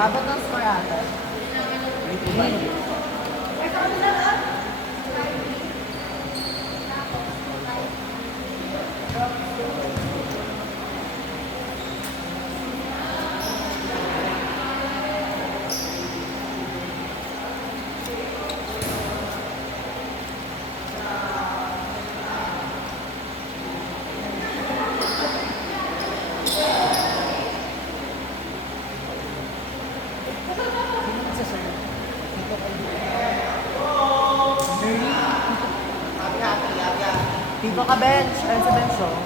Babat ng score ata. Dito ka, bench. Ayun sa bench, oh.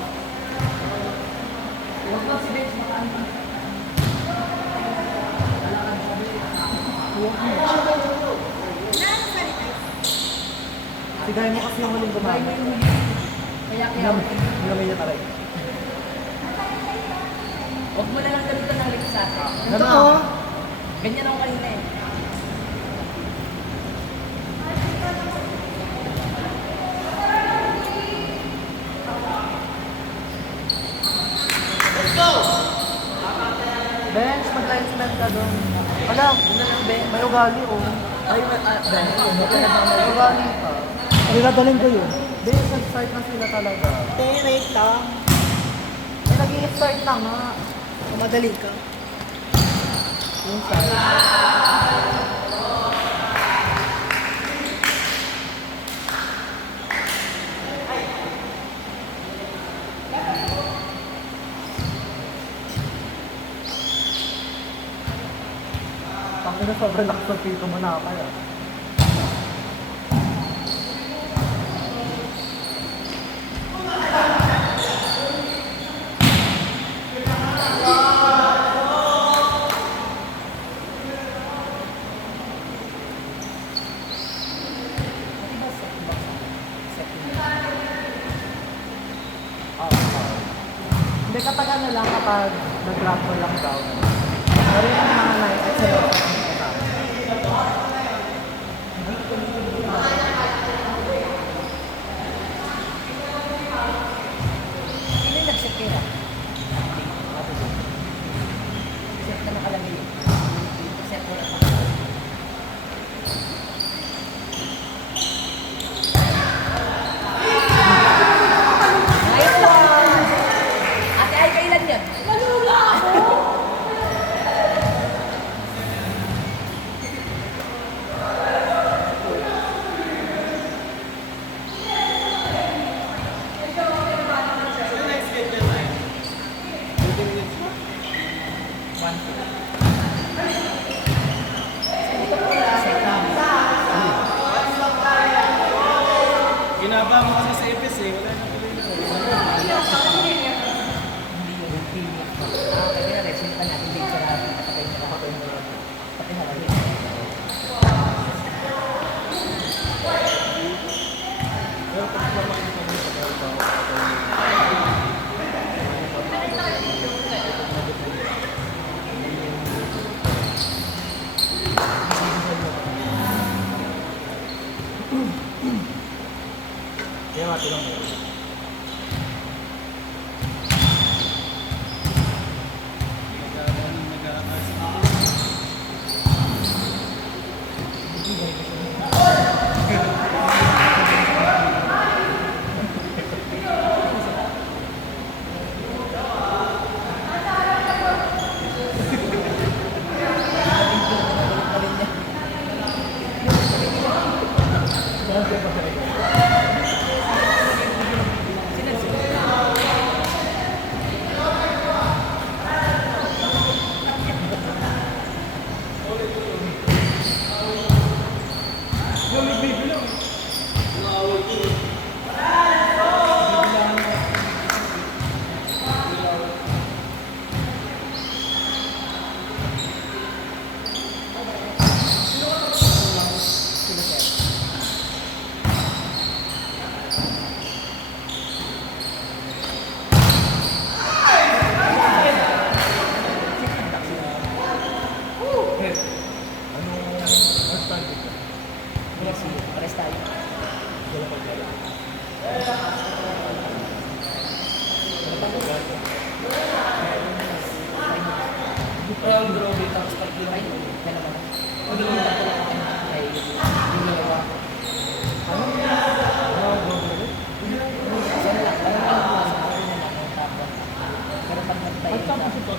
Huwag lang si bench, makaan. Sigay mo kasi yung huling gumama. Kaya hinamay niya taray. Huwag mo na lang gamitin ng lips sa akin. Ito, oh. Ganyan ako kanina eh. Bench, mag-linesman ka doon. Wala, yun na lang, bench. May ugali, oh. Ay, bench. May ugali pa. Ay, nadalhin ko yun. Bench, nag-start na sila talaga. Wait lang. Ay, nag-i-start na nga. Madali ka. Yung start. Tangin na sobrang lakas ng pito mo na kaya. Hindi, katagal na lang kapag nag-drop ko lang daw. Pero yung mga night, excellent. Sino yung nag-set kayo? Set na nakalagay. Set mo na pa. Ate, ay kailan yan? Malula ako! Ginaba mo kasi sa ipis eh, wala na tuloy na. Kaya na resin pa natin dito sa natin. Patay na lang. Patay na lang. Pero pag makikita mo sa trabaho,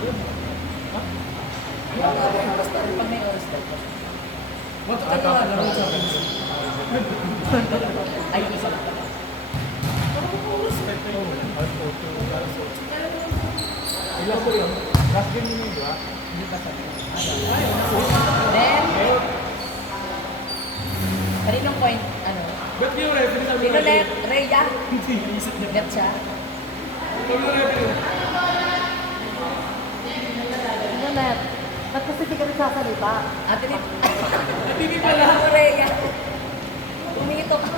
Basta pag may oras tayo. Ay, isa lang pala. Ilang po yun? Last game niyo, di ba? Hindi pa sabi. Then, kaninong point, ano? Ba't yung referee sabi Sino net? Rhea? Net siya? Pag yung referee, Ano net? Ba't kasi di ka nagsasalita? Ate Nit. Hindi pala ako Rhea. Umito ka.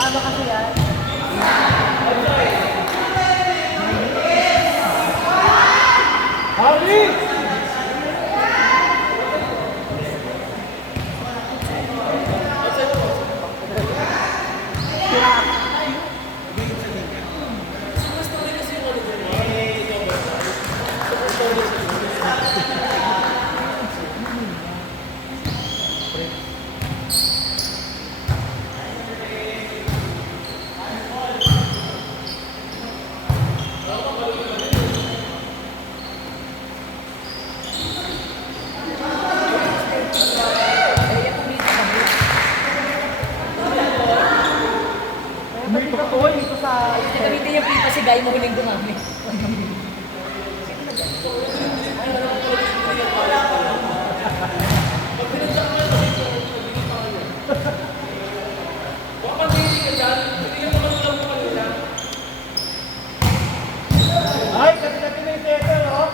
Ano kasi yan? Harry! Rhea, umito ka. Eh, ba't di ka tuloy dito sa... Gamitin yung pipa si Guy mo huling gumamit. Ay, kati-kati na yung settle, oh!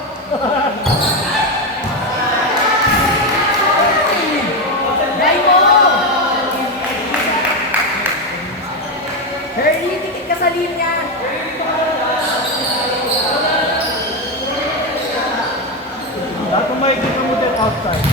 Guy mo! Hurley, tikit ka sa linya. Dapat makikita mo din outside.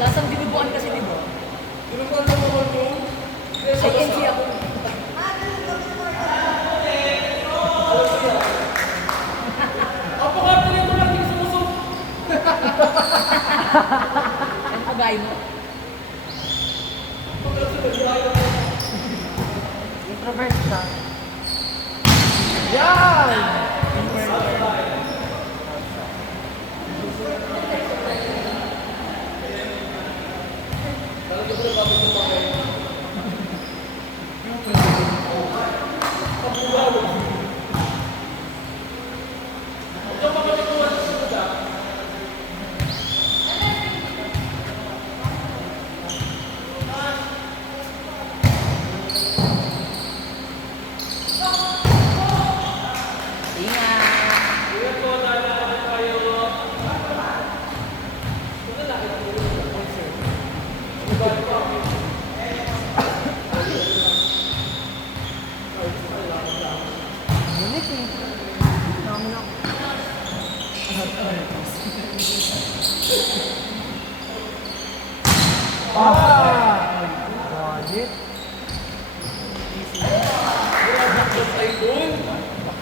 Lasang dinubuan kasi, di ba? Ay, NG ako. Ang pagay mo. Introvert ka. Yan! Ingat. Init eh. Namin ako. Galit.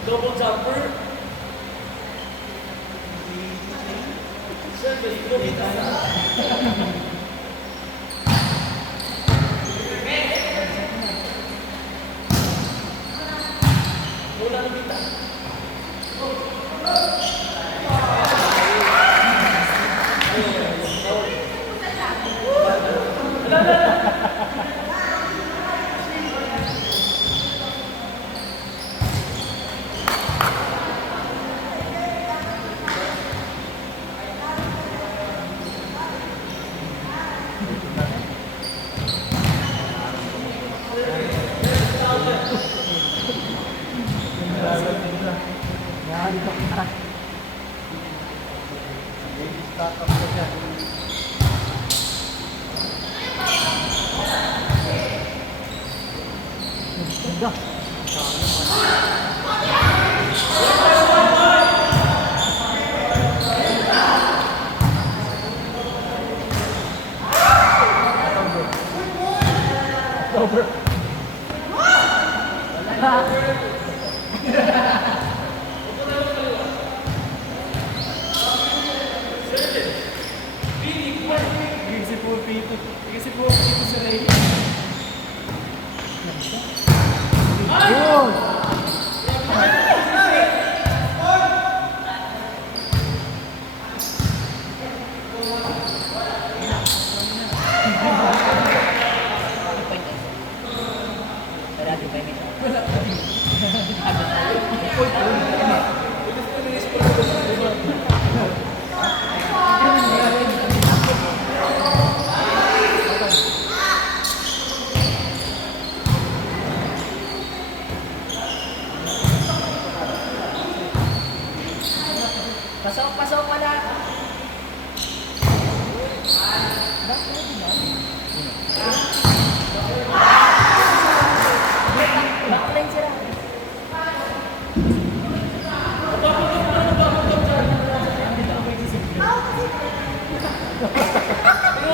Double jumper. Ganda. Over. Kasi po pito. Kasi po pito sa Ray. Yun. Pasok, pasok, wala. Backline sila.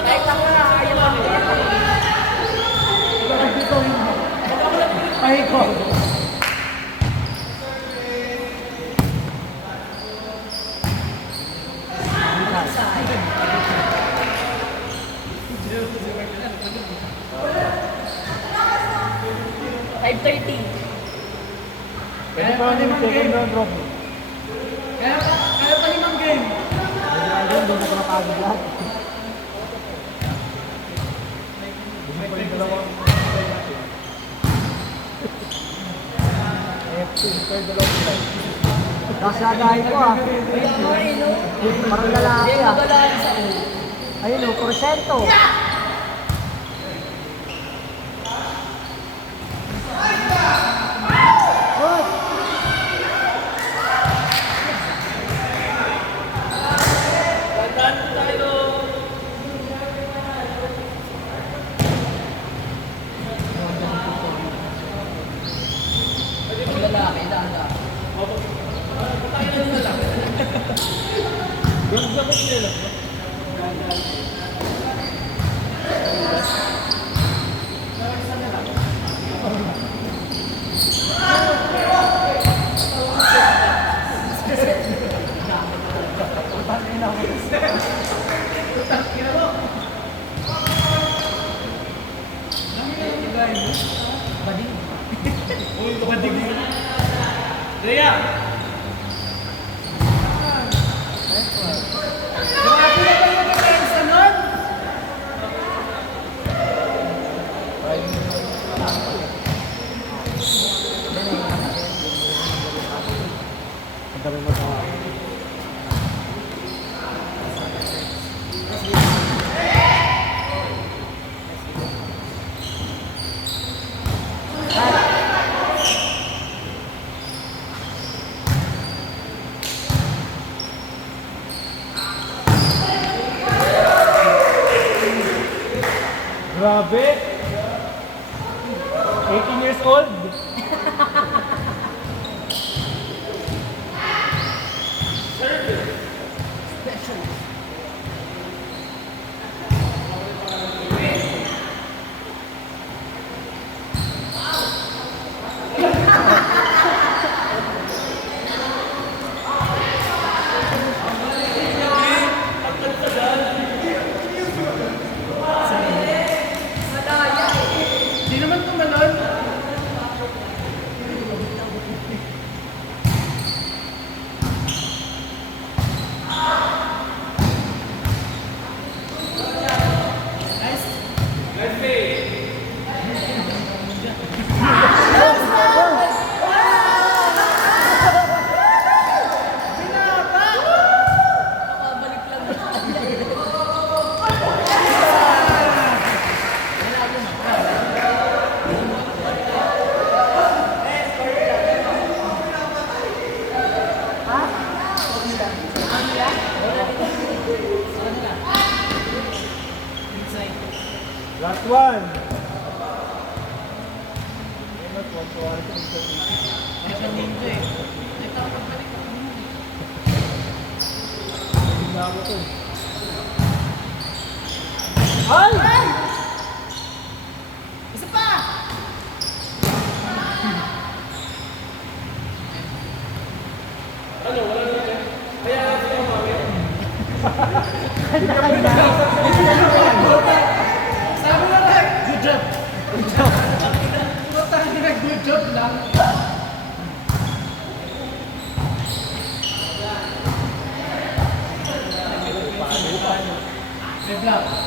Kahit ako na, ayaw ako. Ay ko. Five 5:30. Pwede pa rin second round drop. Kaya pa 5 game. Hindi na ko napagod lahat. Hindi pa rin dalawang AFC, ito yung dalawang play. Kasagahin ko ah. Parang lalaki ah. Magalaan sa ulo. Ayun o, porsyento. Good. Lalaki, daan-daan. Ganda ko nila. Uy, tumadig yun. Rhea! Grabe na kayo mag-pensa nun! Ang dami mo sa Grabe! 18 years old! Madaya. Di naman tumalon. na po. Tuwari ko sa meeting. Ito ninja eh. Ito ang pagbalik ko. Bigla ako to. Ay! Isa pa! Sabi mo na, good job. Good job. Good job lang. May block.